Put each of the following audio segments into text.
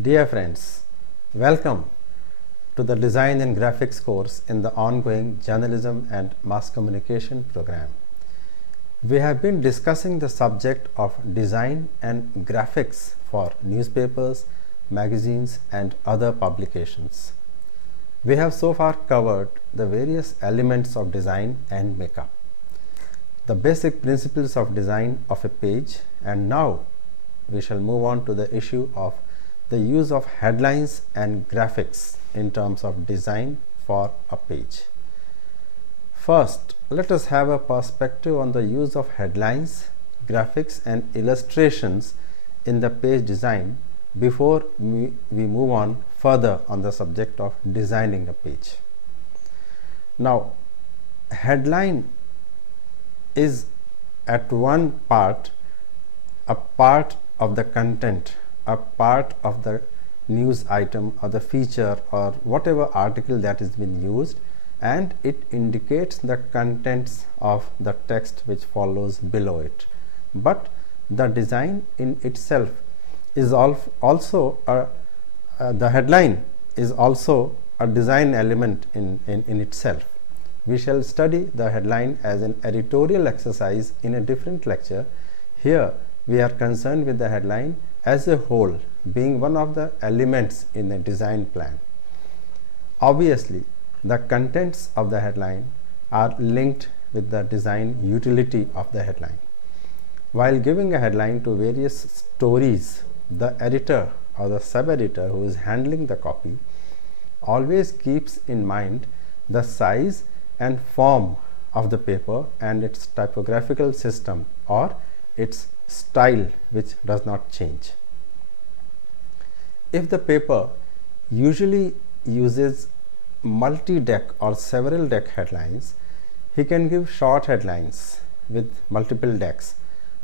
Dear friends, welcome to the Design and Graphics course in the ongoing Journalism and Mass Communication program. We have been discussing the subject of design and graphics for newspapers, magazines and other publications. We have so far covered the various elements of design and makeup, the basic principles of design of a page, and now we shall move on to the issue of the use of headlines and graphics in terms of design for a page. First, let us have a perspective on the use of headlines, graphics and illustrations in the page design before we move on further on the subject of designing a page. Now, headline is at one part a part of the content, a part of the news item or the feature or whatever article that is being used, and it indicates the contents of the text which follows below it. But the design in itself is also the headline is also a design element in itself. We shall study the headline as an editorial exercise in a different lecture. Here we are concerned with the headline as a whole being one of the elements in a design plan. Obviously, the contents of the headline are linked with the design utility of the headline. While giving a headline to various stories, the editor or the sub-editor who is handling the copy always keeps in mind the size and form of the paper and its typographical system or its style, which does not change. If the paper usually uses multi-deck or several deck headlines, he can give short headlines with multiple decks,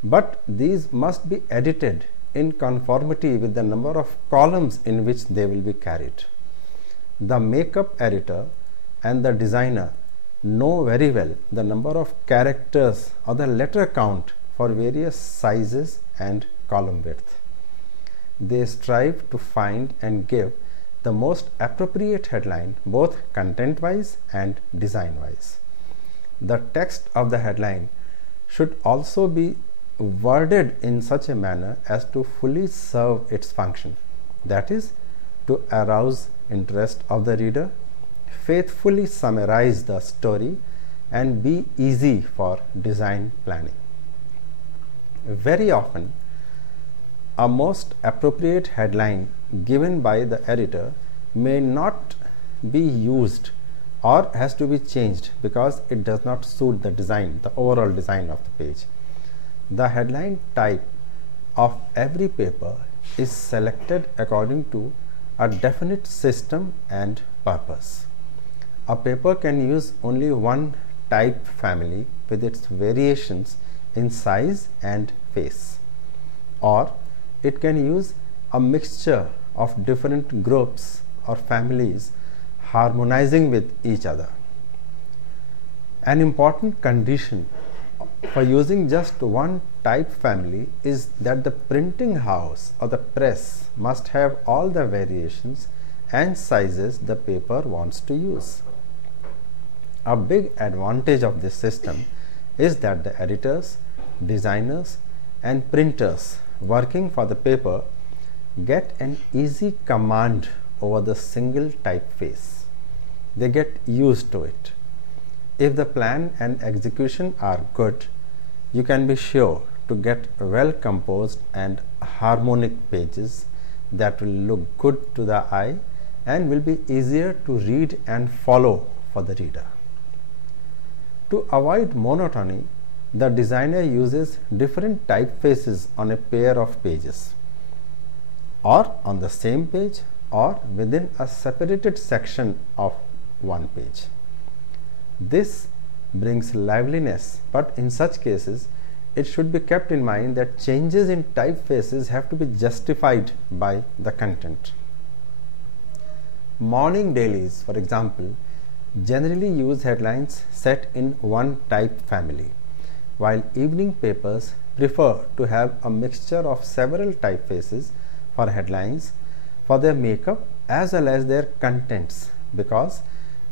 but these must be edited in conformity with the number of columns in which they will be carried. The makeup editor and the designer know very well the number of characters or the letter count for various sizes and column width. They strive to find and give the most appropriate headline both content wise and design wise. The text of the headline should also be worded in such a manner as to fully serve its function, that is, to arouse interest of the reader, faithfully summarize the story and be easy for design planning. Very often, a most appropriate headline given by the editor may not be used or has to be changed because it does not suit the design, the overall design of the page. The headline type of every paper is selected according to a definite system and purpose. A paper can use only one type family with its variations in size and face, or it can use a mixture of different groups or families harmonizing with each other. An important condition for using just one type family is that the printing house or the press must have all the variations and sizes the paper wants to use. A big advantage of this system is that the editors, designers and printers working for the paper get an easy command over the single typeface. They get used to it. If the plan and execution are good, you can be sure to get well composed and harmonic pages that will look good to the eye and will be easier to read and follow for the reader. To avoid monotony, the designer uses different typefaces on a pair of pages, or on the same page, or within a separated section of one page. This brings liveliness, but in such cases, it should be kept in mind that changes in typefaces have to be justified by the content. Morning dailies, for example, generally use headlines set in one type family, while evening papers prefer to have a mixture of several typefaces for headlines for their makeup as well as their contents, because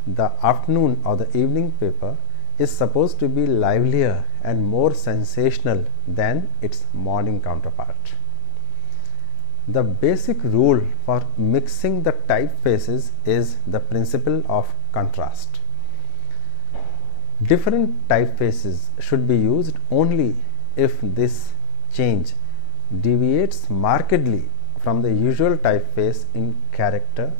the afternoon or the evening paper is supposed to be livelier and more sensational than its morning counterpart. The basic rule for mixing the typefaces is the principle of contrast. Different typefaces should be used only if this change deviates markedly from the usual typeface in character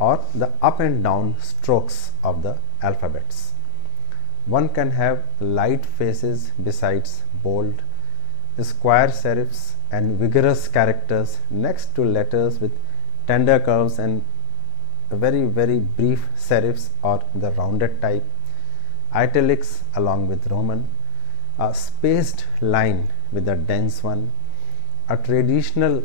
or the up and down strokes of the alphabets. One can have light faces besides bold, square serifs and vigorous characters next to letters with tender curves, and very brief serifs or the rounded type, italics along with Roman, a spaced line with a dense one, a traditional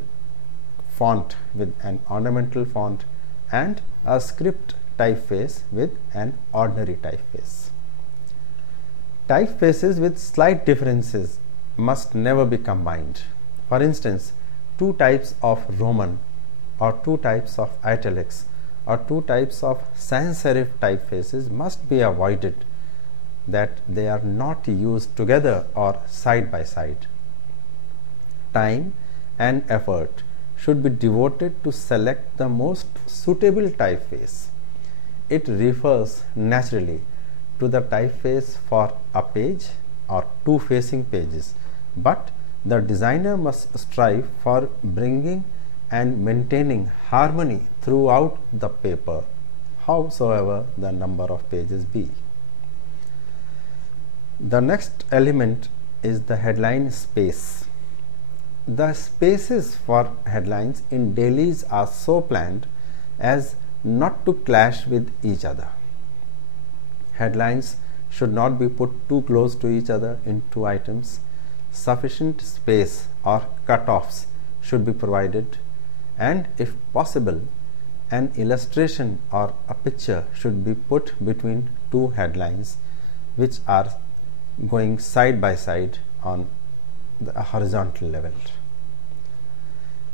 font with an ornamental font, and a script typeface with an ordinary typeface. Typefaces with slight differences must never be combined. For instance, two types of Roman or two types of italics or two types of sans serif typefaces must be avoided, that they are not used together or side by side. Time and effort should be devoted to select the most suitable typeface. It refers naturally to the typeface for a page or two facing pages, but the designer must strive for bringing and maintaining harmony throughout the paper, howsoever the number of pages be. The next element is the headline space. The spaces for headlines in dailies are so planned as not to clash with each other. Headlines should not be put too close to each other in two items. Sufficient space or cut-offs should be provided, and if possible, an illustration or a picture should be put between two headlines which are going side by side on the horizontal level.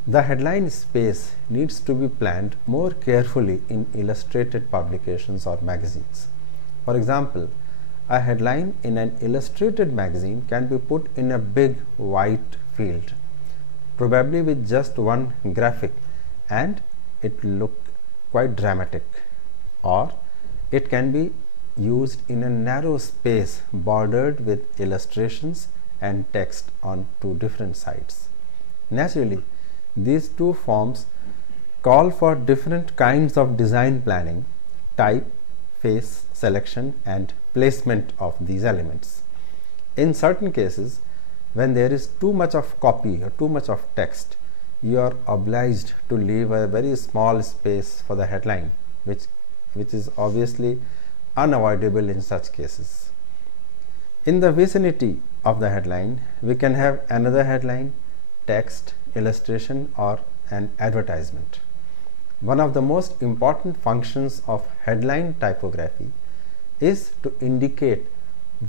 The headline space needs to be planned more carefully in illustrated publications or magazines. For example, a headline in an illustrated magazine can be put in a big white field, probably with just one graphic, and it will look quite dramatic, or it can be used in a narrow space bordered with illustrations and text on two different sides. Naturally, these two forms call for different kinds of design planning, type, face selection and placement of these elements. In certain cases, when there is too much of copy or too much of text, you are obliged to leave a very small space for the headline, which is obviously unavoidable in such cases. In the vicinity of the headline, we can have another headline, text, illustration or an advertisement. One of the most important functions of headline typography is to indicate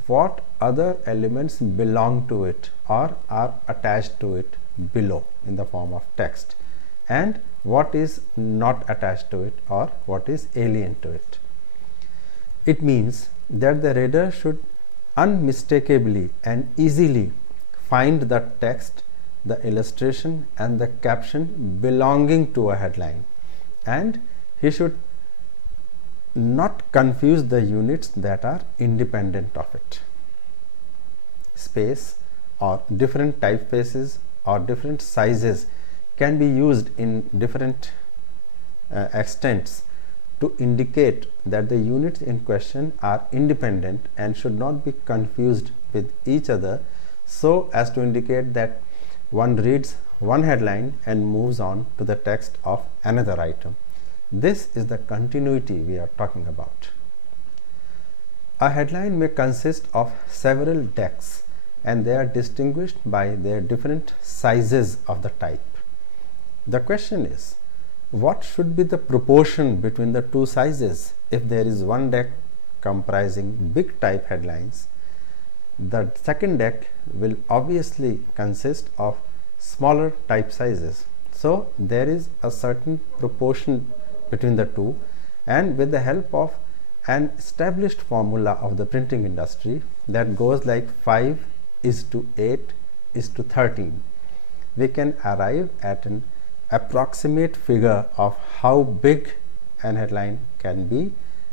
what other elements belong to it or are attached to it below in the form of text, and what is not attached to it or what is alien to it. It means that the reader should unmistakably and easily find the text, the illustration and the caption belonging to a headline, and he should not confuse the units that are independent of it. Space or different typefaces or different sizes can be used in different extents to indicate that the units in question are independent and should not be confused with each other, so as to indicate that one reads one headline and moves on to the text of another item. This is the continuity we are talking about. A headline may consist of several decks, and they are distinguished by their different sizes of the type. The question is, what should be the proportion between the two sizes? If there is one deck comprising big type headlines, the second deck will obviously consist of smaller type sizes. So there is a certain proportion between the two, and with the help of an established formula of the printing industry that goes like 5:8:13, we can arrive at an approximate figure of how big an headline can be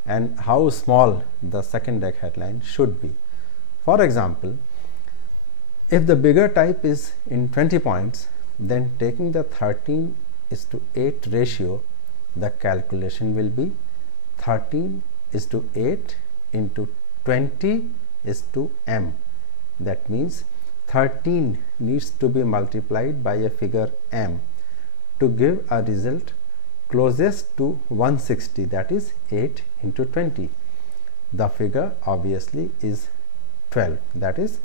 and how small the second deck headline should be. For example, if the bigger type is in 20 points, then taking the 13:8 ratio, the calculation will be 13:8 into 20:m. That means 13 needs to be multiplied by a figure m to give a result closest to 160, that is 8 into 20. The figure obviously is 12, that is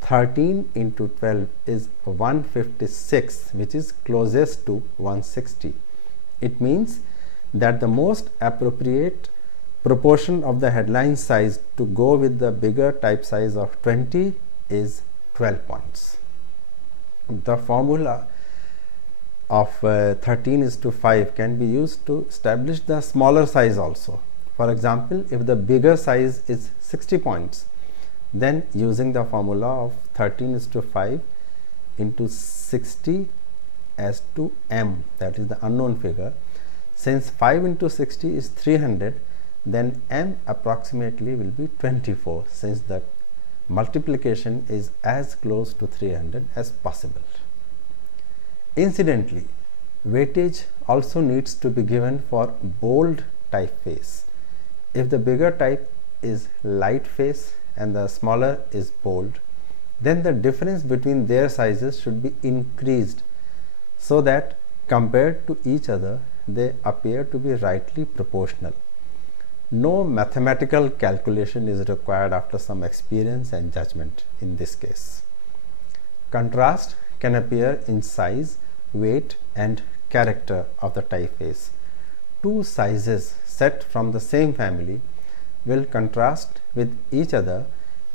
13 into 12 is 156, which is closest to 160. It means that the most appropriate proportion of the headline size to go with the bigger type size of 20 is 12 points. The formula of 13:5 can be used to establish the smaller size also. For example, if the bigger size is 60 points, then using the formula of 13:5 into 60 as to m, that is the unknown figure, since 5 into 60 is 300, then m approximately will be 24, since the multiplication is as close to 300 as possible. Incidentally, weightage also needs to be given for bold typeface. If the bigger type is light face and the smaller is bold, then the difference between their sizes should be increased so that compared to each other they appear to be rightly proportional. No mathematical calculation is required after some experience and judgment in this case. Contrast can appear in size, weight and character of the typeface. Two sizes set from the same family will contrast with each other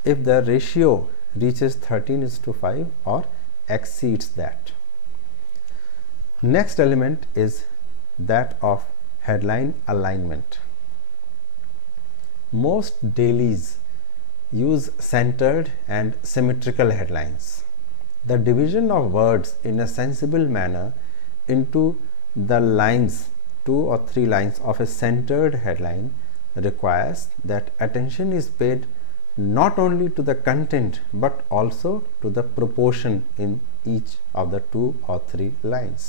if the ratio reaches 13:5 or exceeds that. Next element is that of headline alignment. Most dailies use centered and symmetrical headlines. The division of words in a sensible manner into the lines, 2 or 3 lines of a centered headline, requires that attention is paid not only to the content but also to the proportion in each of the 2 or 3 lines.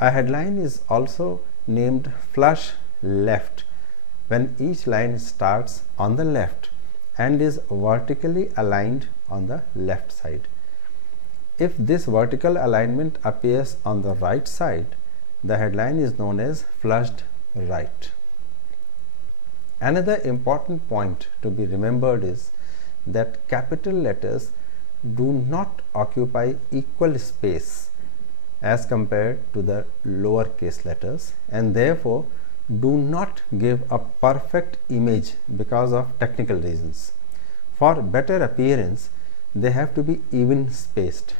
A headline is also named flush left when each line starts on the left and is vertically aligned on the left side. If this vertical alignment appears on the right side, the headline is known as flushed right. Another important point to be remembered is that capital letters do not occupy equal space as compared to the lowercase letters, and therefore do not give a perfect image because of technical reasons. For better appearance, they have to be even spaced.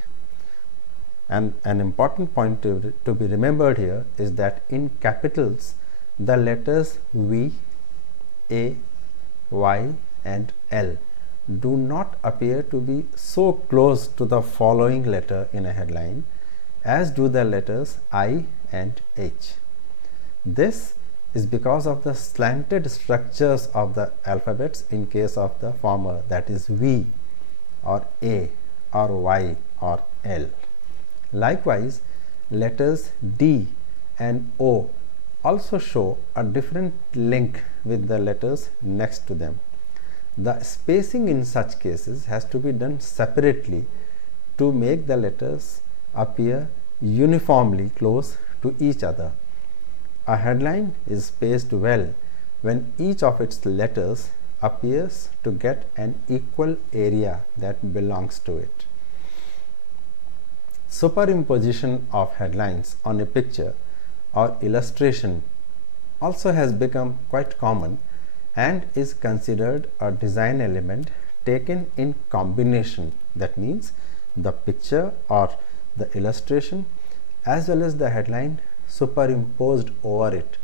And an important point to be remembered here is that in capitals, the letters V, A, Y and L do not appear to be so close to the following letter in a headline as do the letters I and H. This is because of the slanted structures of the alphabets in case of the former, that is V or A or Y or L. Likewise, letters D and O also show a different link with the letters next to them. The spacing in such cases has to be done separately to make the letters appear uniformly close to each other. A headline is spaced well when each of its letters appears to get an equal area that belongs to it. Superimposition of headlines on a picture or illustration also has become quite common and is considered a design element taken in combination. That means the picture or the illustration as well as the headline superimposed over it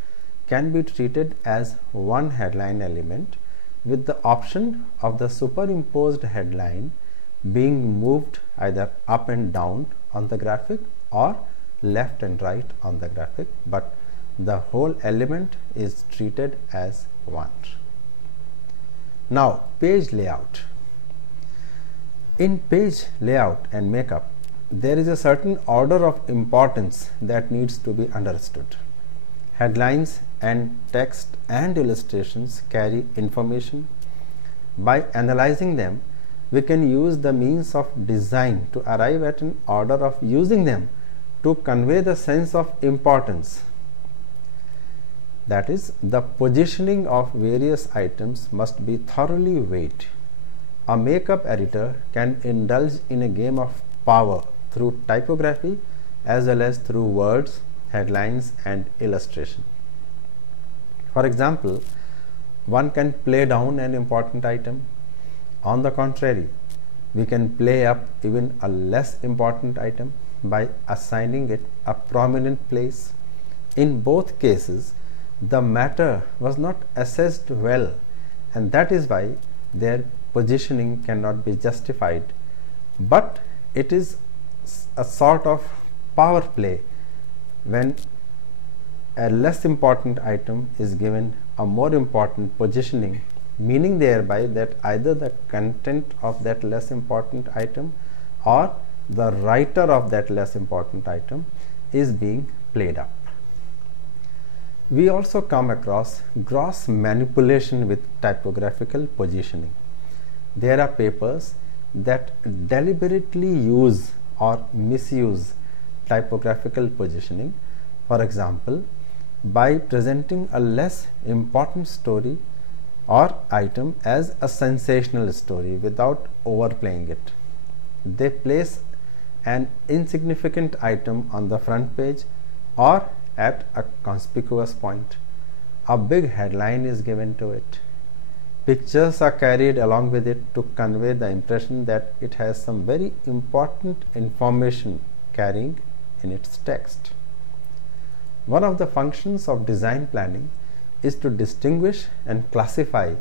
can be treated as one headline element, with the option of the superimposed headline being moved either up and down on the graphic or left and right on the graphic, but the whole element is treated as one. Now, page layout. In page layout and makeup, there is a certain order of importance that needs to be understood. Headlines and text and illustrations carry information. By analyzing them, we can use the means of design to arrive at an order of using them to convey the sense of importance. That is, the positioning of various items must be thoroughly weighed. A makeup editor can indulge in a game of power through typography as well as through words, headlines and illustration. For example, one can play down an important item. On the contrary, we can play up even a less important item by assigning it a prominent place. In both cases, the matter was not assessed well, and that is why their positioning cannot be justified. But it is a sort of power play when a less important item is given a more important positioning, meaning thereby that either the content of that less important item or the writer of that less important item is being played up. We also come across gross manipulation with typographical positioning. There are papers that deliberately use or misuse typographical positioning. For example, by presenting a less important story or item as a sensational story without overplaying it. They place an insignificant item on the front page or at a conspicuous point. A big headline is given to it. Pictures are carried along with it to convey the impression that it has some very important information carrying in its text. One of the functions of design planning is to distinguish and classify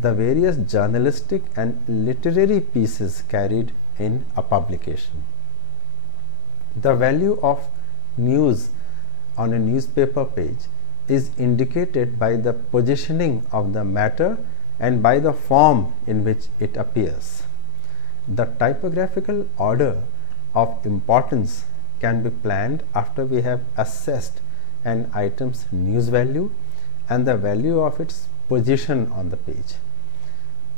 the various journalistic and literary pieces carried in a publication. The value of news on a newspaper page is indicated by the positioning of the matter and by the form in which it appears. The typographical order of importance can be planned after we have assessed an item's news value and the value of its position on the page.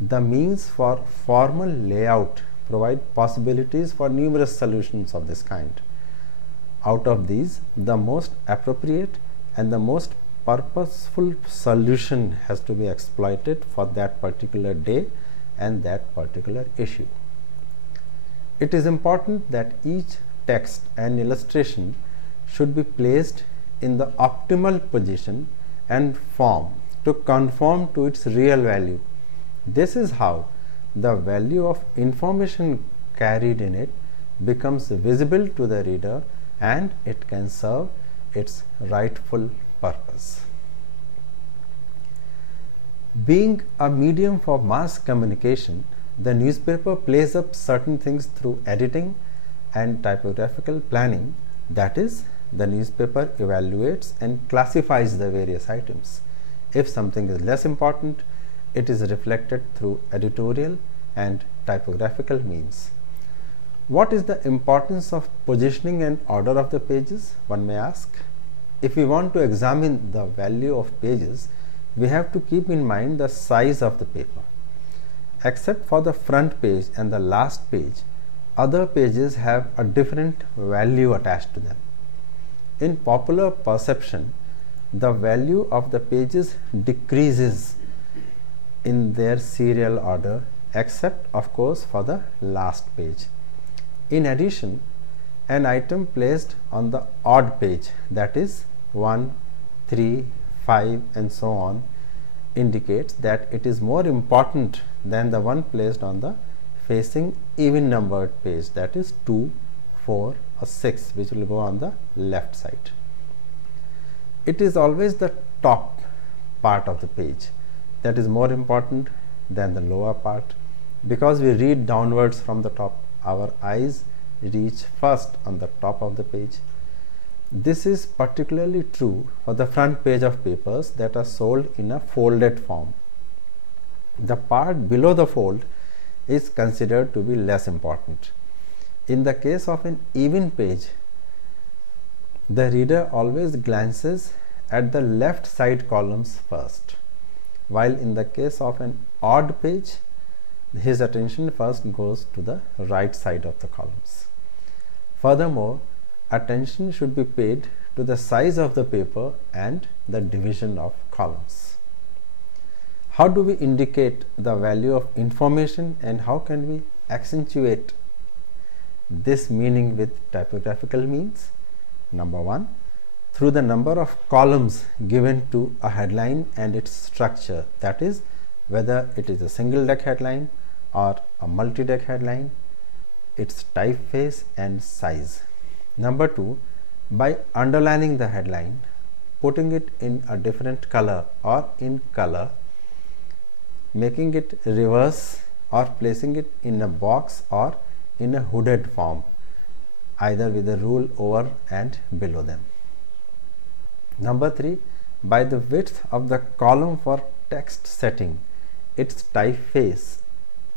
The means for formal layout provide possibilities for numerous solutions of this kind. Out of these, the most appropriate and the most purposeful solution has to be exploited for that particular day and that particular issue. It is important that each text and illustration should be placed in the optimal position and form to conform to its real value. This is how the value of information carried in it becomes visible to the reader and it can serve its rightful purpose. Being a medium for mass communication, the newspaper plays up certain things through editing and typographical planning. That is, the newspaper evaluates and classifies the various items. If something is less important, it is reflected through editorial and typographical means. What is the importance of positioning and order of the pages, one may ask? If we want to examine the value of pages, we have to keep in mind the size of the paper. Except for the front page and the last page, other pages have a different value attached to them. In popular perception, the value of the pages decreases in their serial order, except of course for the last page. In addition, an item placed on the odd page, that is 1, 3, 5 and so on, indicates that it is more important than the one placed on the facing even numbered page, that is 2, 4 a 6 which will go on the left side. It is always the top part of the page that is more important than the lower part, because we read downwards from the top. Our eyes reach first on the top of the page. This is particularly true for the front page of papers that are sold in a folded form. The part below the fold is considered to be less important. In the case of an even page, the reader always glances at the left side columns first, while in the case of an odd page, his attention first goes to the right side of the columns. Furthermore, attention should be paid to the size of the paper and the division of columns. How do we indicate the value of information, and how can we accentuate this meaning with typographical means? Number one, through the number of columns given to a headline and its structure, that is, whether it is a single deck headline or a multi-deck headline, its typeface and size. Number two, by underlining the headline, putting it in a different color or in color, making it reverse, or placing it in a box or in a hooded form, either with a rule over and below them. Number three, by the width of the column for text setting, its typeface,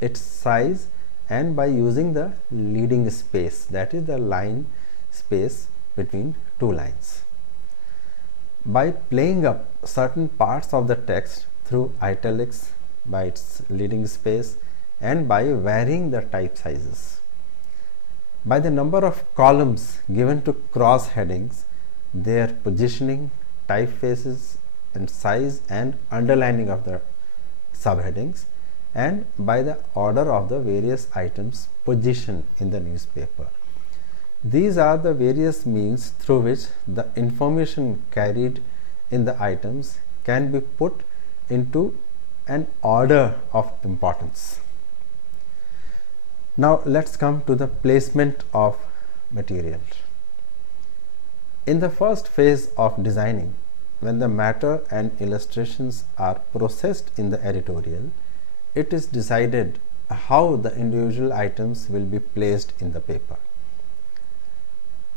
its size, and by using the leading space, that is the line space between two lines. By playing up certain parts of the text through italics, by its leading space, and by varying the type sizes. By the number of columns given to cross headings, their positioning, typefaces and size, and underlining of the subheadings, and by the order of the various items positioned in the newspaper. These are the various means through which the information carried in the items can be put into an order of importance. Now let's come to the placement of material. In the first phase of designing, when the matter and illustrations are processed in the editorial, it is decided how the individual items will be placed in the paper.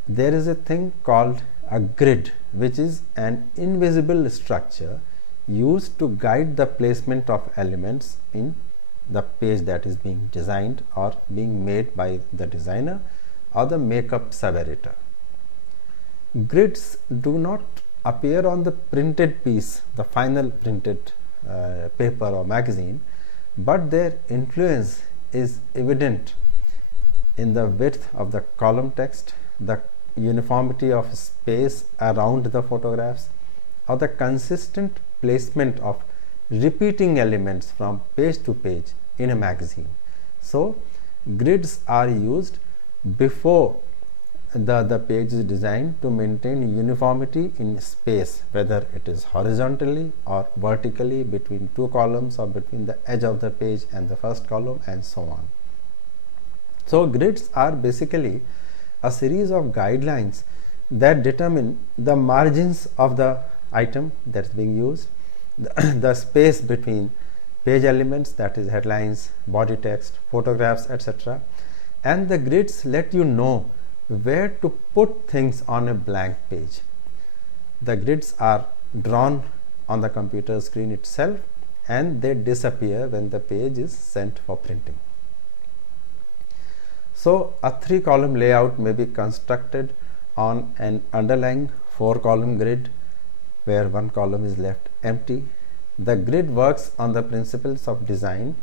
There is a thing called a grid, which is an invisible structure used to guide the placement of elements in the page that is being designed or being made by the designer or the makeup sub-editor. Grids do not appear on the printed piece, the final printed paper or magazine, but their influence is evident in the width of the column text, the uniformity of space around the photographs, or the consistent placement of repeating elements from page to page in a magazine. So, grids are used before the page is designed to maintain uniformity in space, whether it is horizontally or vertically between two columns or between the edge of the page and the first column, and so on. So, grids are basically a series of guidelines that determine the margins of the item that is being used, the space between page elements, that is headlines, body text, photographs, etc. And the grids let you know where to put things on a blank page. The grids are drawn on the computer screen itself, and they disappear when the page is sent for printing. So, a 3-column layout may be constructed on an underlying 4-column grid where 1 column is left empty. The grid works on the principles of design,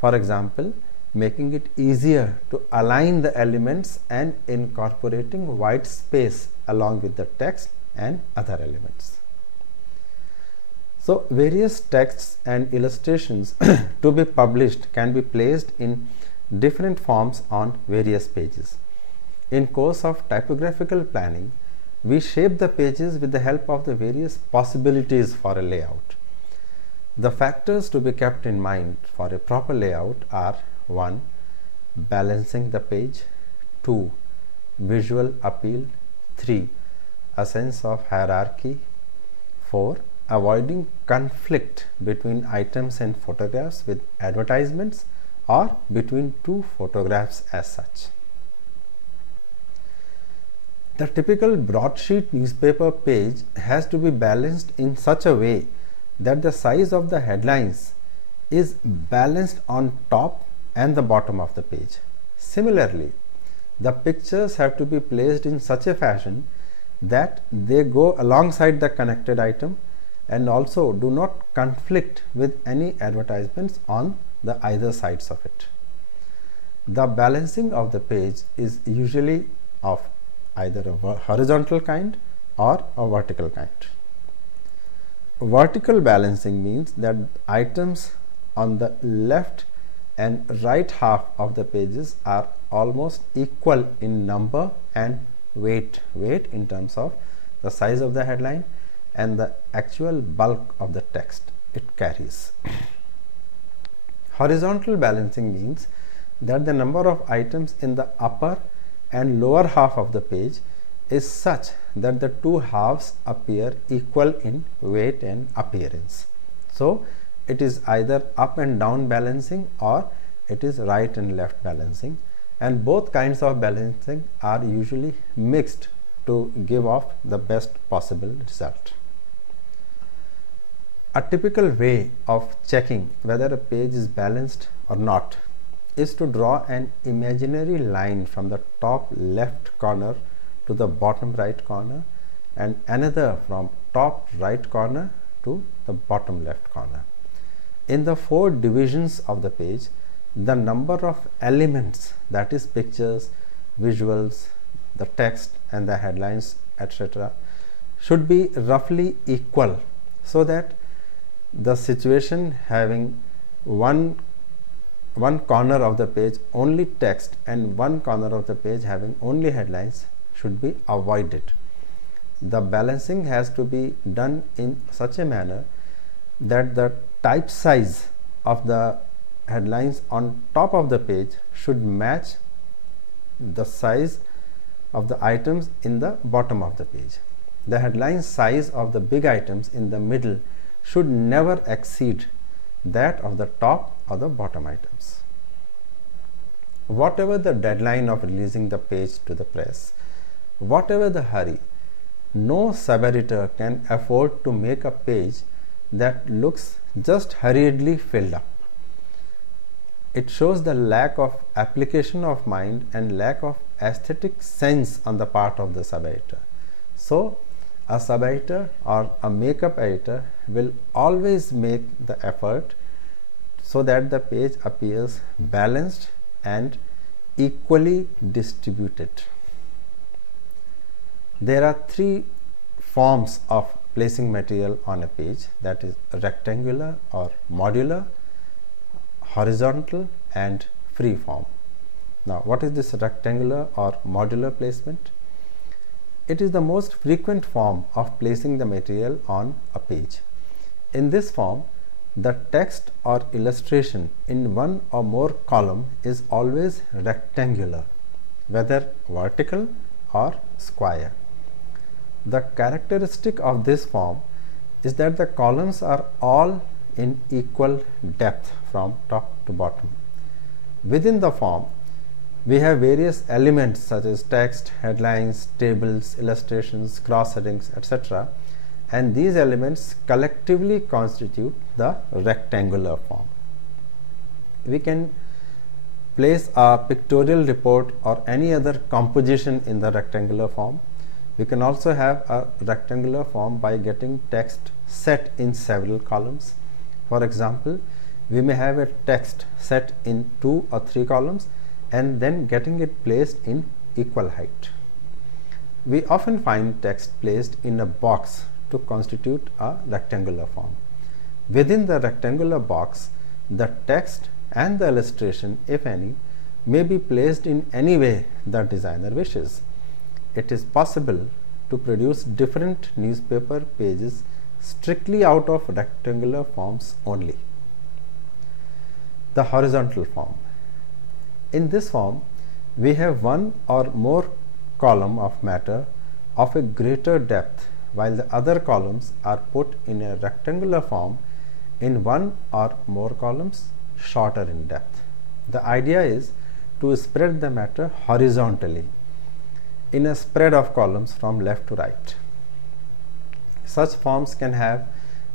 for example, making it easier to align the elements and incorporating white space along with the text and other elements. So, various texts and illustrations to be published can be placed in different forms on various pages. In course of typographical planning, we shape the pages with the help of the various possibilities for a layout. The factors to be kept in mind for a proper layout are: 1. Balancing the page. 2. visual appeal. 3. A sense of hierarchy. 4. Avoiding conflict between items and photographs with advertisements or between two photographs as such. The typical broadsheet newspaper page has to be balanced in such a way that the size of the headlines is balanced on top and the bottom of the page. Similarly, the pictures have to be placed in such a fashion that they go alongside the connected item and also do not conflict with any advertisements on the either sides of it. The balancing of the page is usually of either a horizontal kind or a vertical kind. Vertical balancing means that items on the left and right half of the pages are almost equal in number and weight in terms of the size of the headline and the actual bulk of the text it carries. Horizontal balancing means that the number of items in the upper and lower half of the page is such that the two halves appear equal in weight and appearance. So, it is either up and down balancing or it is right and left balancing, and both kinds of balancing are usually mixed to give off the best possible result. A typical way of checking whether a page is balanced or not is to draw an imaginary line from the top left corner to the bottom right corner and another from top right corner to the bottom left corner. In the four divisions of the page, the number of elements, that is pictures, visuals, the text and the headlines, etc., should be roughly equal, so that the situation having one corner of the page only text and one corner of the page having only headlines should be avoided. The balancing has to be done in such a manner that the type size of the headlines on top of the page should match the size of the items in the bottom of the page. The headline size of the big items in the middle should never exceed that of the top or the bottom items. Whatever the deadline of releasing the page to the press, whatever the hurry, no sub-editor can afford to make a page that looks just hurriedly filled up. It shows the lack of application of mind and lack of aesthetic sense on the part of the sub-editor. So, a sub-editor or a makeup editor will always make the effort so that the page appears balanced and equally distributed. There are three forms of placing material on a page, that is rectangular or modular, horizontal and free form. Now, what is this rectangular or modular placement? It is the most frequent form of placing the material on a page. In this form, the text or illustration in one or more column is always rectangular, whether vertical or square. The characteristic of this form is that the columns are all in equal depth from top to bottom. Within the form, we have various elements such as text, headlines, tables, illustrations, cross headings, etc. And these elements collectively constitute the rectangular form. We can place a pictorial report or any other composition in the rectangular form. We can also have a rectangular form by getting text set in several columns. For example, we may have a text set in 2 or 3 columns and then getting it placed in equal height. We often find text placed in a box to constitute a rectangular form. Within the rectangular box, the text and the illustration, if any, may be placed in any way the designer wishes. It is possible to produce different newspaper pages strictly out of rectangular forms only. The horizontal form. In this form, we have one or more column of matter of a greater depth while the other columns are put in a rectangular form in one or more columns shorter in depth. The idea is to spread the matter horizontally in a spread of columns from left to right. Such forms can have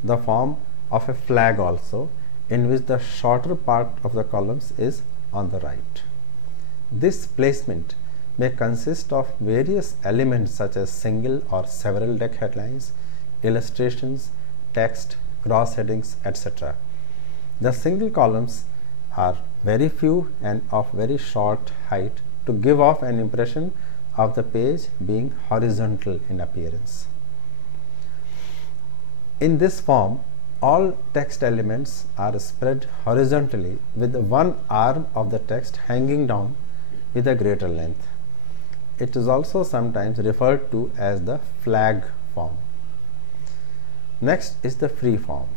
the form of a flag also, in which the shorter part of the columns is on the right. This placement may consist of various elements such as single or several deck headlines, illustrations, text, cross headings, etc. The single columns are very few and of very short height to give off an impression of the page being horizontal in appearance. In this form, all text elements are spread horizontally with one arm of the text hanging down with a greater length. It is also sometimes referred to as the flag form. Next is the free form.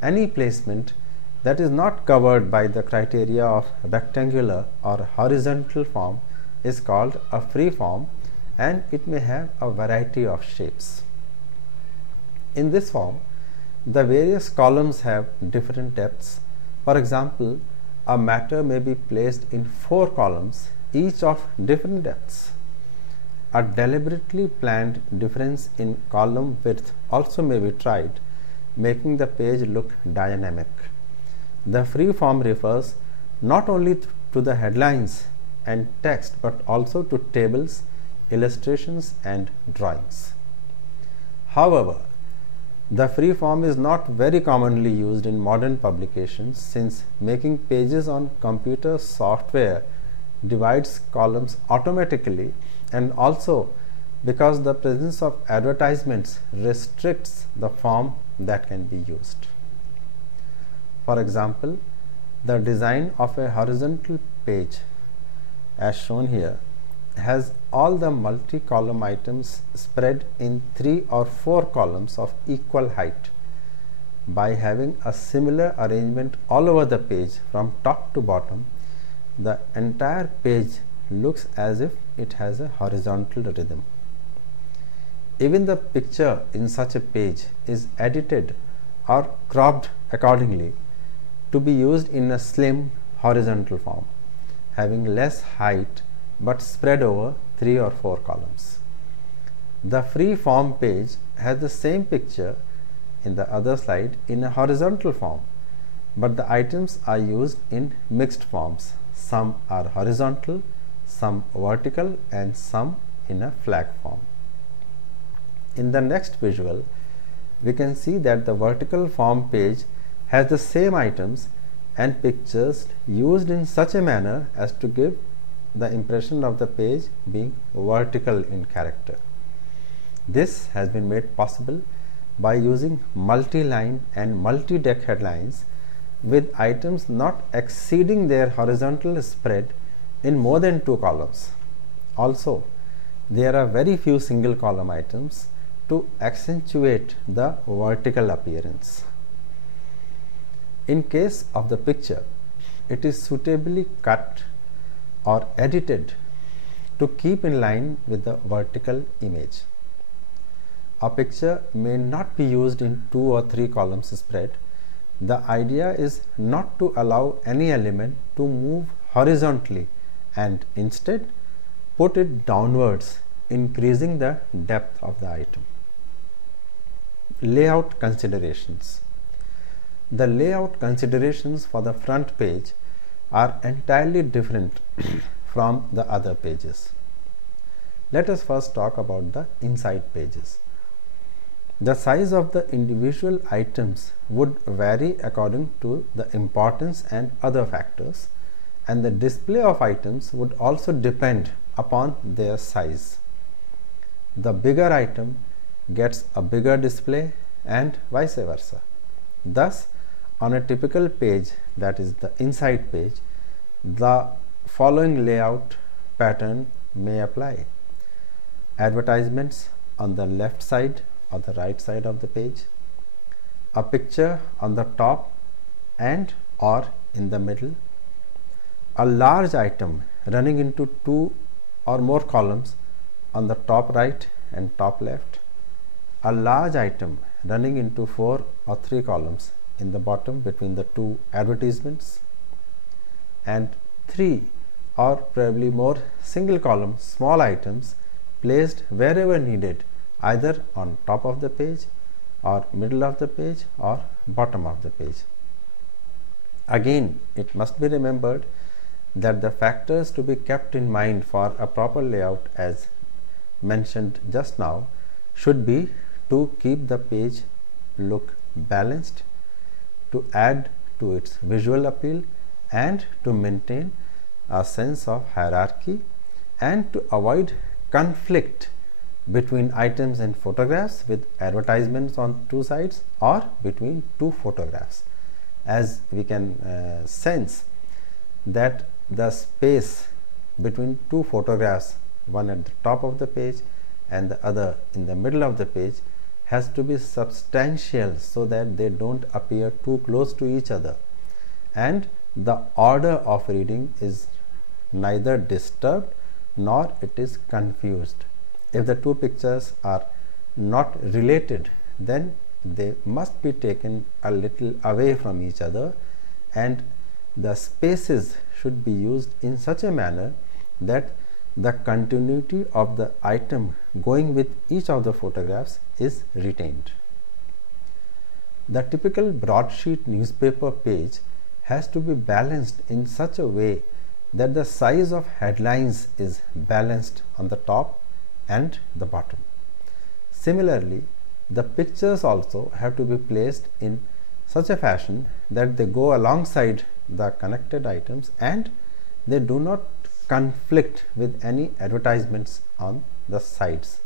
Any placement that is not covered by the criteria of rectangular or horizontal form is called a free form, and it may have a variety of shapes. In this form, the various columns have different depths. For example, a matter may be placed in 4 columns, each of different depths. A deliberately planned difference in column width also may be tried, making the page look dynamic. The free form refers not only to the headlines and text but also to tables, illustrations and drawings. However, the free form is not very commonly used in modern publications, since making pages on computer software divides columns automatically, and also because the presence of advertisements restricts the form that can be used. For example, the design of a horizontal page, as shown here, has all the multi-column items spread in 3 or 4 columns of equal height. By having a similar arrangement all over the page from top to bottom, the entire page looks as if it has a horizontal rhythm. Even the picture in such a page is edited or cropped accordingly to be used in a slim horizontal form, having less height but spread over 3 or 4 columns. The free form page has the same picture in the other slide in a horizontal form, but the items are used in mixed forms. Some are horizontal, some vertical and some in a flag form. In the next visual, we can see that the vertical form page has the same items and pictures used in such a manner as to give the impression of the page being vertical in character. This has been made possible by using multi-line and multi-deck headlines with items not exceeding their horizontal spread in more than 2 columns. Also, there are very few single column items to accentuate the vertical appearance. In case of the picture, it is suitably cut or edited to keep in line with the vertical image. A picture may not be used in 2 or 3 columns spread. The idea is not to allow any element to move horizontally and instead put it downwards, increasing the depth of the item. Layout considerations. The layout considerations for the front page are entirely different from the other pages. Let us first talk about the inside pages. The size of the individual items would vary according to the importance and other factors, and the display of items would also depend upon their size. The bigger item gets a bigger display and vice versa. Thus, on a typical page, that is the inside page, the following layout pattern may apply. Advertisements on the left side or the right side of the page, a picture on the top and or in the middle, a large item running into 2 or more columns on the top right and top left, a large item running into 4 or 3 columns in the bottom between the two advertisements, and 3 or probably more single column small items placed wherever needed, either on top of the page or middle of the page or bottom of the page. Again, it must be remembered that the factors to be kept in mind for a proper layout, as mentioned just now, should be to keep the page look balanced, to add to its visual appeal, and to maintain a sense of hierarchy, and to avoid conflict between items and photographs with advertisements on two sides, or between two photographs, as we can sense that the space between two photographs, one at the top of the page and the other in the middle of the page, has to be substantial so that they don't appear too close to each other, and the order of reading is neither disturbed nor it is confused. If the two pictures are not related, then they must be taken a little away from each other, and the spaces should be used in such a manner that the continuity of the item going with each of the photographs is retained. The typical broadsheet newspaper page has to be balanced in such a way that the size of headlines is balanced on the top and the bottom. Similarly, the pictures also have to be placed in such a fashion that they go alongside the connected items and they do not conflict with any advertisements on the sides.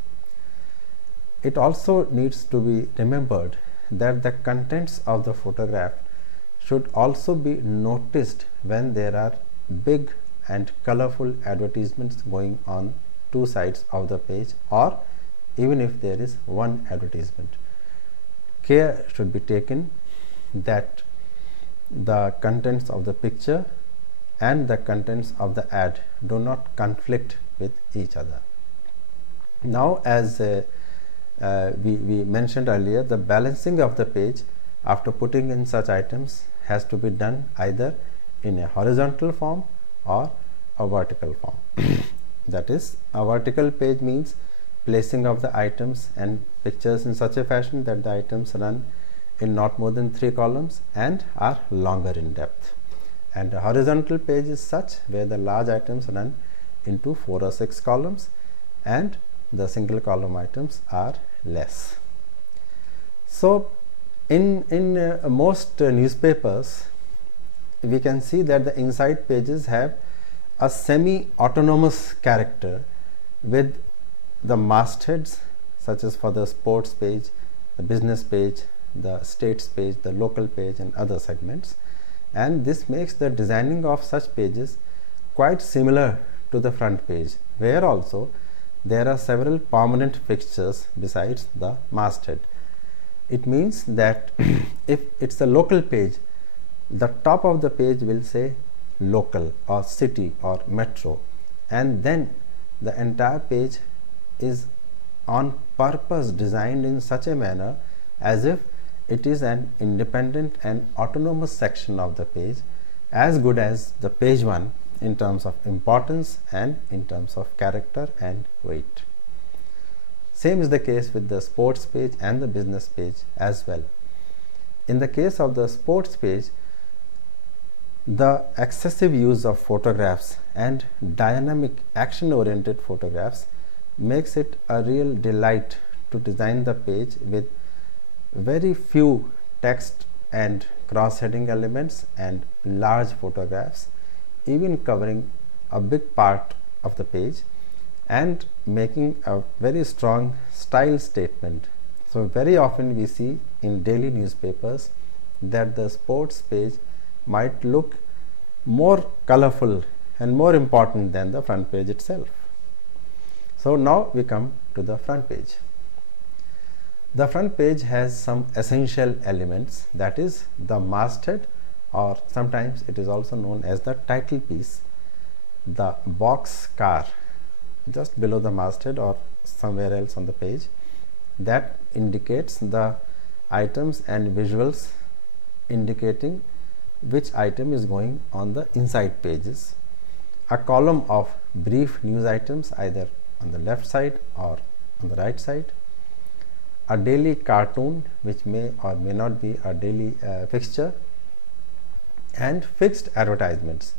It also needs to be remembered that the contents of the photograph should also be noticed when there are big and colorful advertisements going on two sides of the page, or even if there is one advertisement. Care should be taken that the contents of the picture and the contents of the ad do not conflict with each other. Now, as we mentioned earlier, the balancing of the page after putting in such items has to be done either in a horizontal form or a vertical form. That is, a vertical page means placing of the items and pictures in such a fashion that the items run in not more than 3 columns and are longer in depth. And a horizontal page is such where the large items run into 4 or 6 columns and the single column items are less. So, in most newspapers, we can see that the inside pages have a semi-autonomous character with the mastheads, such as for the sports page, the business page, the states page, the local page, and other segments. And this makes the designing of such pages quite similar to the front page, where also there are several permanent fixtures besides the masthead. It means that if it's a local page, the top of the page will say local or city or metro, and then the entire page is on purpose designed in such a manner as if it is an independent and autonomous section of the page, as good as the page one in terms of importance and in terms of character and weight. Same is the case with the sports page and the business page as well. In the case of the sports page, the excessive use of photographs and dynamic action-oriented photographs makes it a real delight to design the page with very few text and cross-heading elements and large photographs, even covering a big part of the page and making a very strong style statement. So, very often we see in daily newspapers that the sports page might look more colorful and more important than the front page itself. So, now we come to the front page. The front page has some essential elements, that is the masthead, or sometimes it is also known as the title piece, the box car, just below the masthead or somewhere else on the page, that indicates the items and visuals indicating which item is going on the inside pages. A column of brief news items either on the left side or on the right side. A daily cartoon which may or may not be a daily fixture, and fixed advertisements.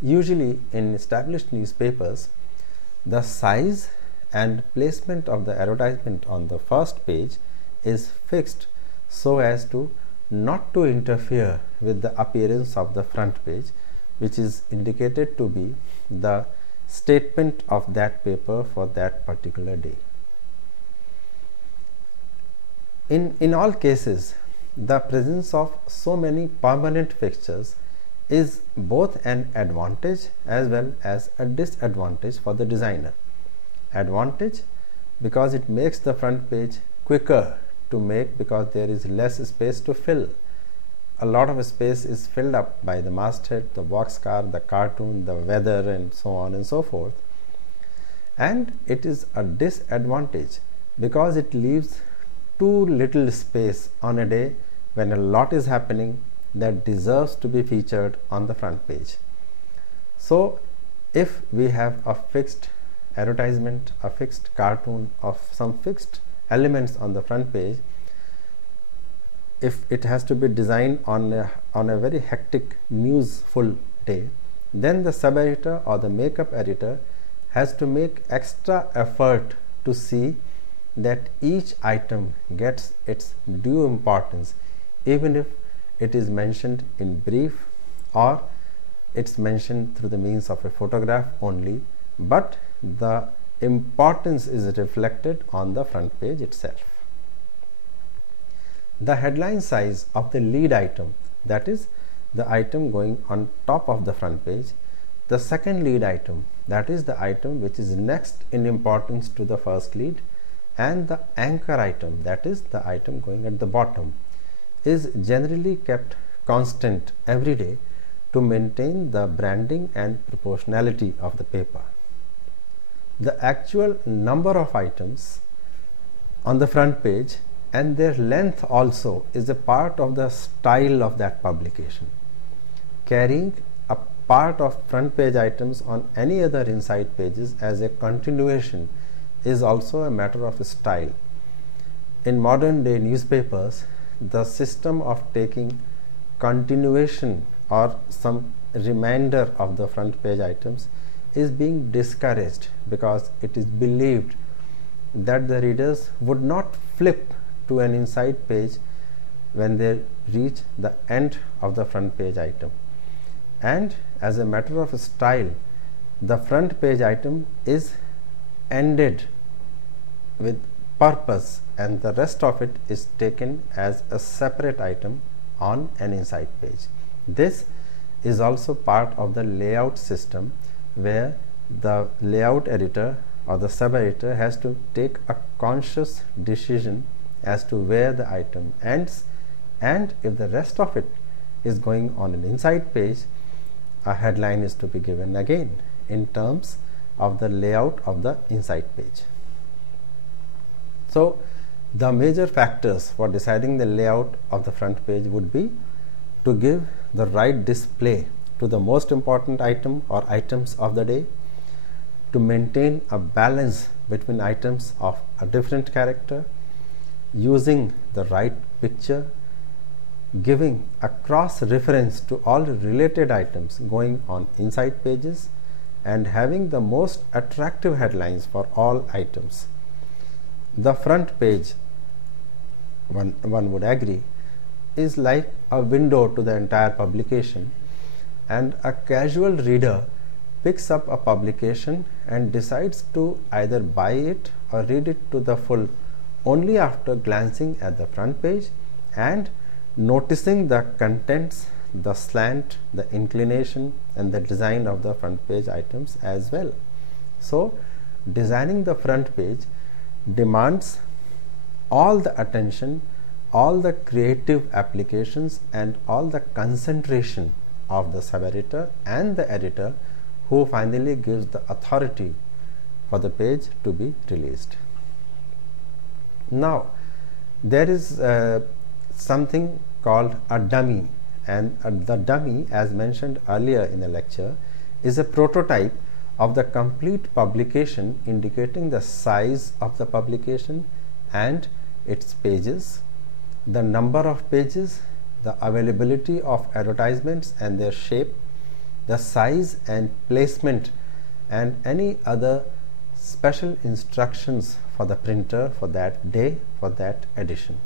Usually in established newspapers, the size and placement of the advertisement on the first page is fixed so as to not to interfere with the appearance of the front page, which is indicated to be the statement of that paper for that particular day. In all cases, the presence of so many permanent fixtures is both an advantage as well as a disadvantage for the designer. Advantage because it makes the front page quicker to make, because there is less space to fill. A lot of space is filled up by the masthead, the boxcar, the cartoon, the weather, and so on and so forth. And it is a disadvantage because it leaves too little space on a day when a lot is happening that deserves to be featured on the front page. So if we have a fixed advertisement, a fixed cartoon of some fixed elements on the front page, if it has to be designed on a very hectic newsful day, then the sub-editor or the makeup editor has to make extra effort to see that each item gets its due importance, even if it is mentioned in brief or it's mentioned through the means of a photograph only, but the importance is reflected on the front page itself. The headline size of the lead item, that is the item going on top of the front page, the second lead item, that is the item which is next in importance to the first lead, and the anchor item, that is the item going at the bottom, is generally kept constant every day to maintain the branding and proportionality of the paper. The actual number of items on the front page and their length also is a part of the style of that publication. Carrying a part of front page items on any other inside pages as a continuation is also a matter of style. In modern day newspapers, the system of taking continuation or some remainder of the front page items is being discouraged because it is believed that the readers would not flip to an inside page when they reach the end of the front page item. And as a matter of style, the front page item is ended with purpose and the rest of it is taken as a separate item on an inside page. This is also part of the layout system where the layout editor or the sub-editor has to take a conscious decision as to where the item ends, and if the rest of it is going on an inside page, a headline is to be given again in terms of the layout of the inside page. So the major factors for deciding the layout of the front page would be to give the right display to the most important item or items of the day, to maintain a balance between items of a different character, using the right picture, giving a cross reference to all related items going on inside pages, and having the most attractive headlines for all items. The front page, one would agree, is like a window to the entire publication, and a casual reader picks up a publication and decides to either buy it or read it to the full only after glancing at the front page and noticing the contents, the slant, the inclination, and the design of the front page items as well. So designing the front page demands all the attention, all the creative applications, and all the concentration of the sub-editor and the editor, who finally gives the authority for the page to be released. Now there is something called a dummy, and the dummy, as mentioned earlier in the lecture, is a prototype of the complete publication, indicating the size of the publication and its pages, the number of pages, the availability of advertisements and their shape, the size and placement, and any other special instructions for the printer for that day, for that edition.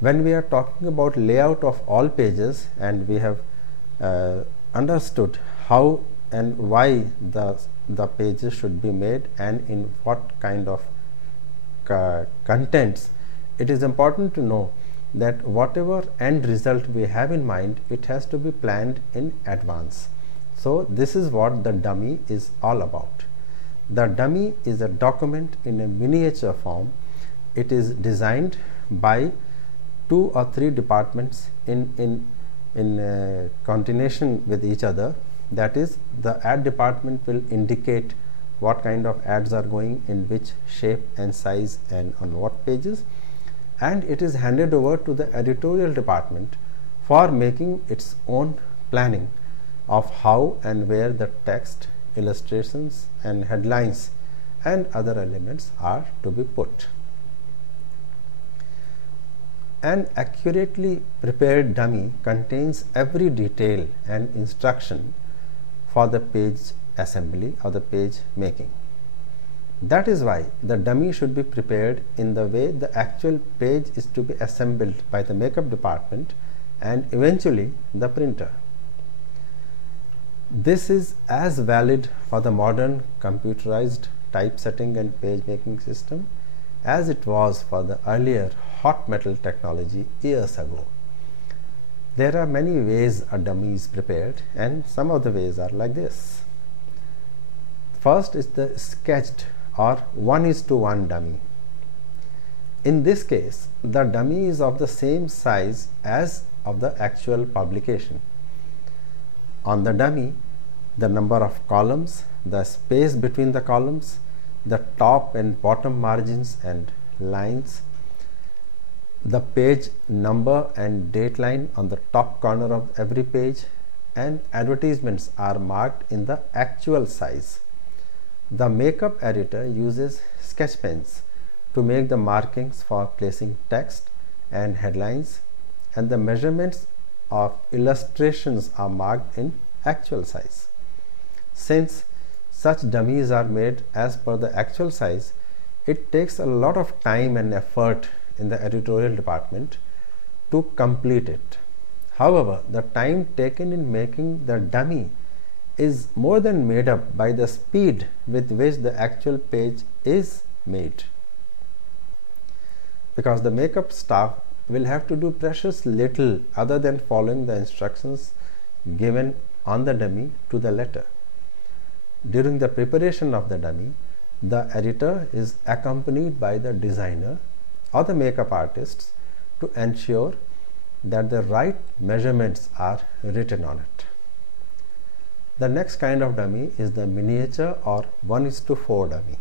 When we are talking about layout of all pages, and we have understood how and why the pages should be made and in what kind of contents, it is important to know that whatever end result we have in mind, it has to be planned in advance. So this is what the dummy is all about. The dummy is a document in a miniature form. It is designed by 2 or 3 departments in continuation with each other. That is, the ad department will indicate what kind of ads are going in which shape and size and on what pages, and it is handed over to the editorial department for making its own planning of how and where the text, illustrations and headlines and other elements are to be put. An accurately prepared dummy contains every detail and instruction for the page assembly or the page making. That is why the dummy should be prepared in the way the actual page is to be assembled by the makeup department and eventually the printer. This is as valid for the modern computerized typesetting and page making system as it was for the earlier hot metal technology years ago. There are many ways a dummy is prepared, and some of the ways are like this. First is the sketched or 1:1 dummy. In this case, the dummy is of the same size as of the actual publication. On the dummy, the number of columns, the space between the columns, the top and bottom margins and lines, the page number and date line on the top corner of every page, and advertisements are marked in the actual size. The makeup editor uses sketch pens to make the markings for placing text and headlines, and the measurements of illustrations are marked in actual size. Since such dummies are made as per the actual size, it takes a lot of time and effort in the editorial department to complete it. However, the time taken in making the dummy is more than made up by the speed with which the actual page is made, because the makeup staff will have to do precious little other than following the instructions given on the dummy to the letter. During the preparation of the dummy, the editor is accompanied by the designer or the makeup artists to ensure that the right measurements are written on it. The next kind of dummy is the miniature or 1:4 dummy.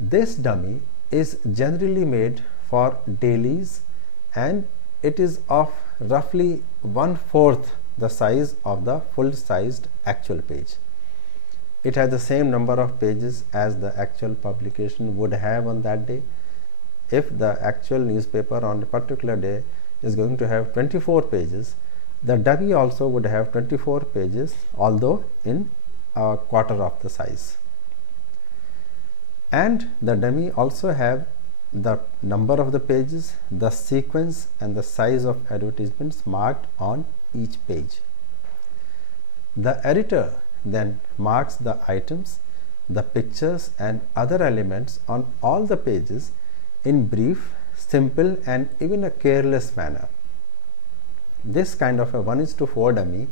This dummy is generally made for dailies, and it is of roughly 1/4 the size of the full-sized actual page. It has the same number of pages as the actual publication would have on that day. If the actual newspaper on a particular day is going to have 24 pages, the dummy also would have 24 pages, although in a quarter of the size. And the dummy also have the number of the pages, the sequence and the size of advertisements marked on each page. The editor then marks the items, the pictures and other elements on all the pages in brief, simple and even a careless manner. This kind of a 1:4 dummy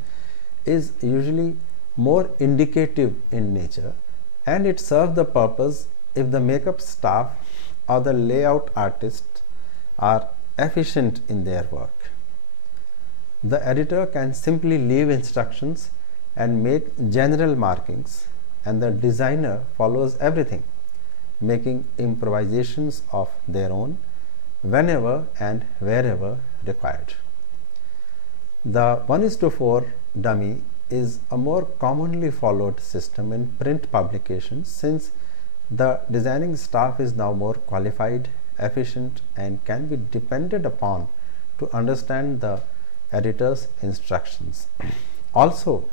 is usually more indicative in nature, and it serves the purpose if the makeup staff or the layout artists are efficient in their work. The editor can simply leave instructions and make general markings and the designer follows everything, making improvisations of their own whenever and wherever required. The 1:4 dummy is a more commonly followed system in print publications, since the designing staff is now more qualified, efficient, and can be depended upon to understand the editor's instructions. Also,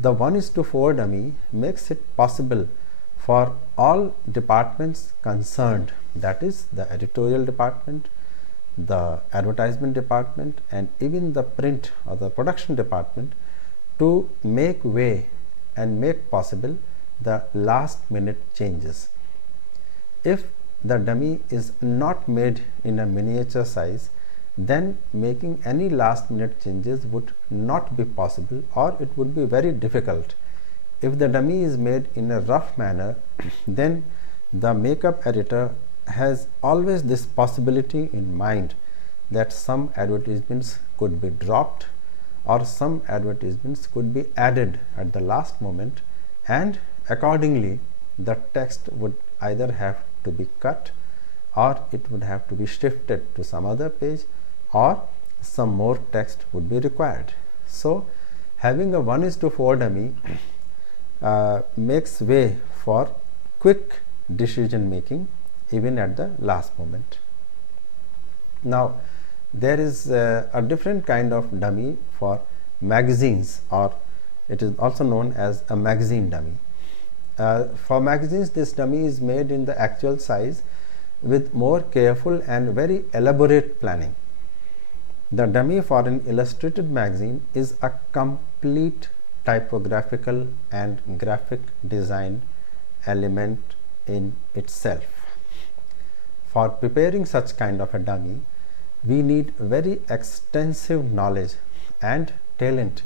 the 1:4 dummy makes it possible for all departments concerned, that is the editorial department, the advertisement department, and even the print or the production department, to make way and make possible the last minute changes. If the dummy is not made in a miniature size, then making any last minute changes would not be possible, or it would be very difficult. If the dummy is made in a rough manner, then the makeup editor has always this possibility in mind that some advertisements could be dropped or some advertisements could be added at the last moment, and accordingly the text would either have to be cut, or it would have to be shifted to some other page, or some more text would be required. So having a 1:4 dummy makes way for quick decision making even at the last moment. Now there is a different kind of dummy for magazines, or it is also known as a magazine dummy. For magazines, this dummy is made in the actual size with more careful and very elaborate planning. The dummy for an illustrated magazine is a complete typographical and graphic design element in itself. For preparing such kind of a dummy, we need very extensive knowledge and talent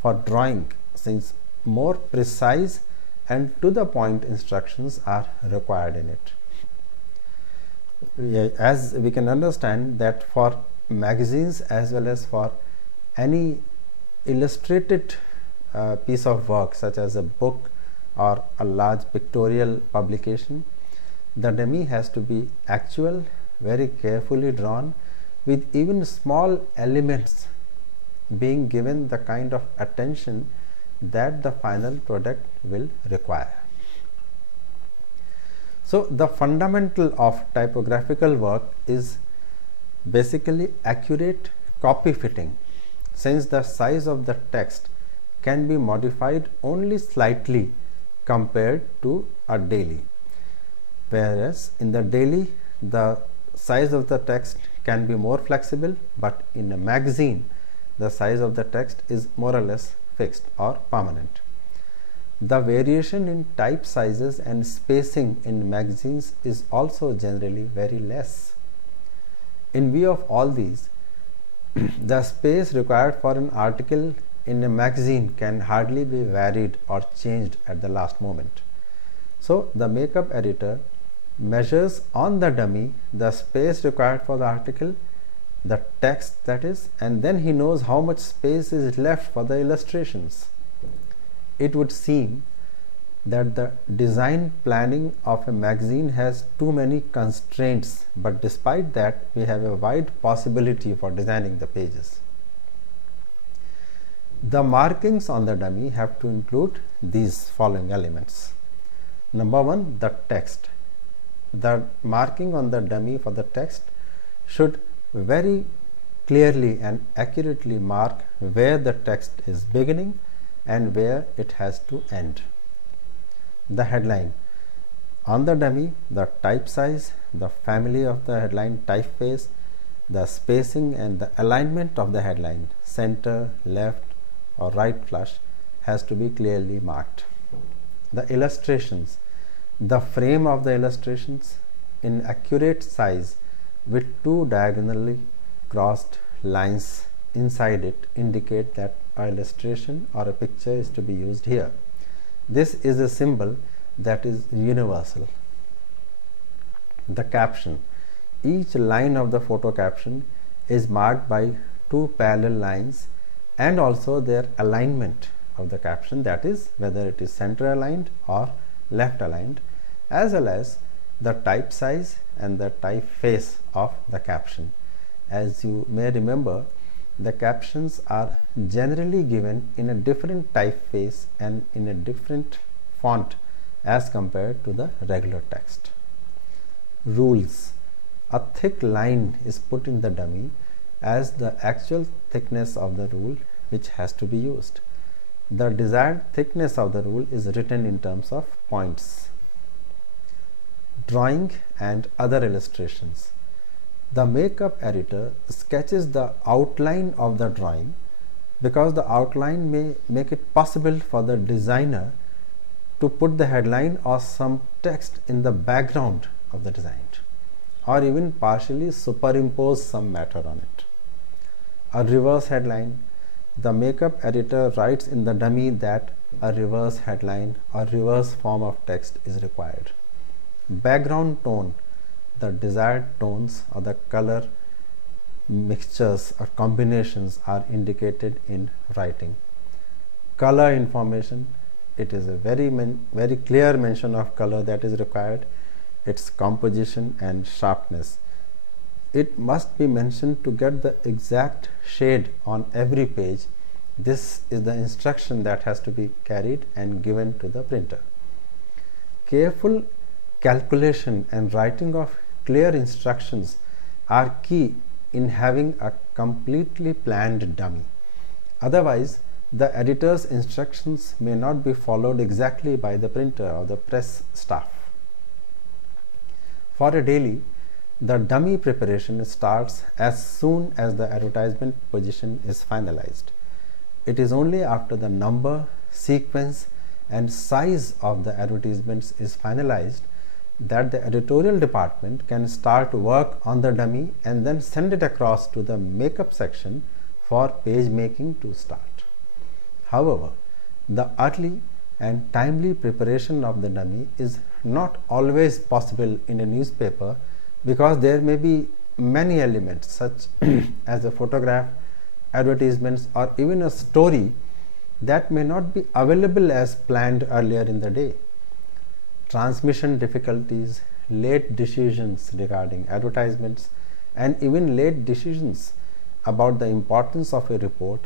for drawing, since more precise and to the point instructions are required in it. As we can understand that for magazines as well as for any illustrated piece of work such as a book or a large pictorial publication, the dummy has to be actual, very carefully drawn, with even small elements being given the kind of attention that the final product will require. So the fundamental of typographical work is basically accurate copy fitting, since the size of the text can be modified only slightly compared to a daily, whereas in the daily the size of the text can be more flexible, but in a magazine the size of the text is more or less fixed or permanent. The variation in type sizes and spacing in magazines is also generally very less. In view of all these, the space required for an article in a magazine can hardly be varied or changed at the last moment. So the makeup editor measures on the dummy the space required for the article, the text that is, and then he knows how much space is left for the illustrations. It would seem that the design planning of a magazine has too many constraints, but despite that we have a wide possibility for designing the pages. The markings on the dummy have to include these following elements. Number one, the text. The marking on the dummy for the text should very clearly and accurately mark where the text is beginning and where it has to end. The headline. On the dummy, the type size, the family of the headline typeface, the spacing and the alignment of the headline, center, left or right flush, has to be clearly marked. The illustrations. The frame of the illustrations in accurate size with two diagonally crossed lines inside it indicate that an illustration or a picture is to be used here. This is a symbol that is universal. The caption. Each line of the photo caption is marked by two parallel lines, and also their alignment of the caption, that is whether it is center aligned or left aligned, as well as the type size and the typeface of the caption. As you may remember, the captions are generally given in a different typeface and in a different font as compared to the regular text. Rules. A thick line is put in the dummy as the actual thickness of the rule which has to be used. The desired thickness of the rule is written in terms of points. Drawing and other illustrations. The makeup editor sketches the outline of the drawing because the outline may make it possible for the designer to put the headline or some text in the background of the design, or even partially superimpose some matter on it. A reverse headline. The makeup editor writes in the dummy that a reverse headline or reverse form of text is required. Background tone. The desired tones or the color mixtures or combinations are indicated in writing. Color information. It is a very clear mention of color that is required, its composition and sharpness. It must be mentioned to get the exact shade on every page. This is the instruction that has to be carried and given to the printer. Careful calculation and writing of clear instructions are key in having a completely planned dummy. Otherwise, the editor's instructions may not be followed exactly by the printer or the press staff. For a daily, the dummy preparation starts as soon as the advertisement position is finalized. It is only after the number, sequence, and size of the advertisements is finalized that the editorial department can start work on the dummy and then send it across to the makeup section for page making to start. However, the early and timely preparation of the dummy is not always possible in a newspaper because there may be many elements such as a photograph, advertisements, or even a story that may not be available as planned earlier in the day. Transmission difficulties, late decisions regarding advertisements, and even late decisions about the importance of a report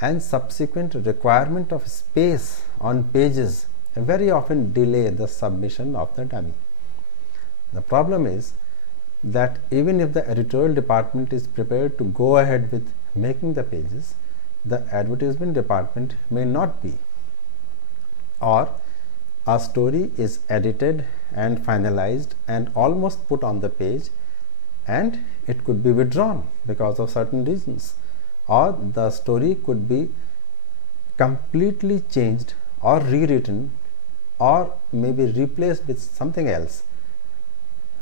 and subsequent requirement of space on pages very often delay the submission of the dummy. The problem is that even if the editorial department is prepared to go ahead with making the pages, the advertisement department may not be, or a story is edited and finalized and almost put on the page and it could be withdrawn because of certain reasons, or the story could be completely changed or rewritten or maybe replaced with something else,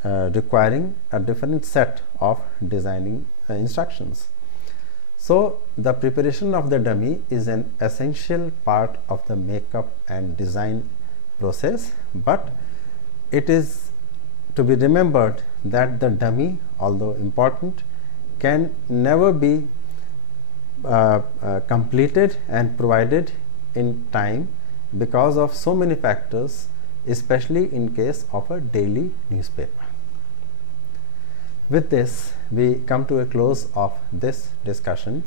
requiring a different set of designing instructions. So the preparation of the dummy is an essential part of the makeup and design process, but it is to be remembered that the dummy, although important, can never be completed and provided in time because of so many factors, especially in case of a daily newspaper. With this, we come to a close of this discussion,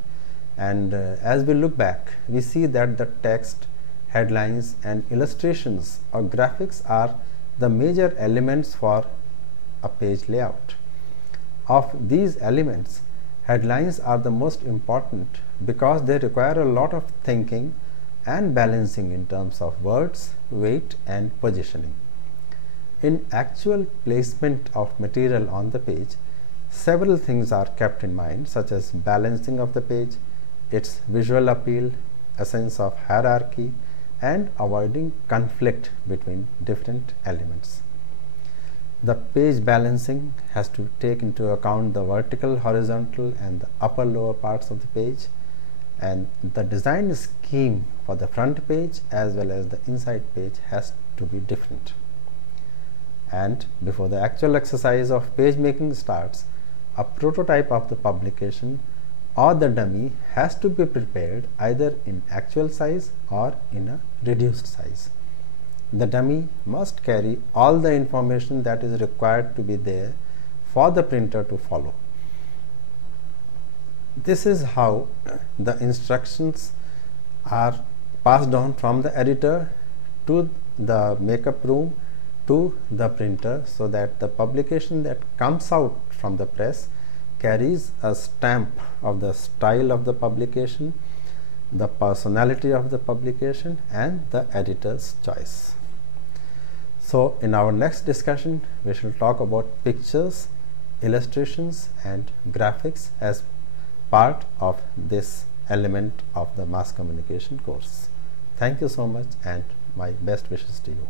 and as we look back, we see that the text, headlines, and illustrations or graphics are the major elements for a page layout. Of these elements, headlines are the most important because they require a lot of thinking and balancing in terms of words, weight, and positioning. In actual placement of material on the page, several things are kept in mind, such as balancing of the page, its visual appeal, a sense of hierarchy, and avoiding conflict between different elements. The page balancing has to take into account the vertical, horizontal, and the upper lower parts of the page, and the design scheme for the front page as well as the inside page has to be different. And before the actual exercise of page making starts, a prototype of the publication or the dummy has to be prepared either in actual size or in a reduced size. the dummy must carry all the information that is required to be there for the printer to follow. This is how the instructions are passed on from the editor to the makeup room to the printer, so that the publication that comes out from the press carries a stamp of the style of the publication, the personality of the publication, and the editor's choice. So in our next discussion we shall talk about pictures, illustrations and graphics as part of this element of the mass communication course. Thank you so much and my best wishes to you.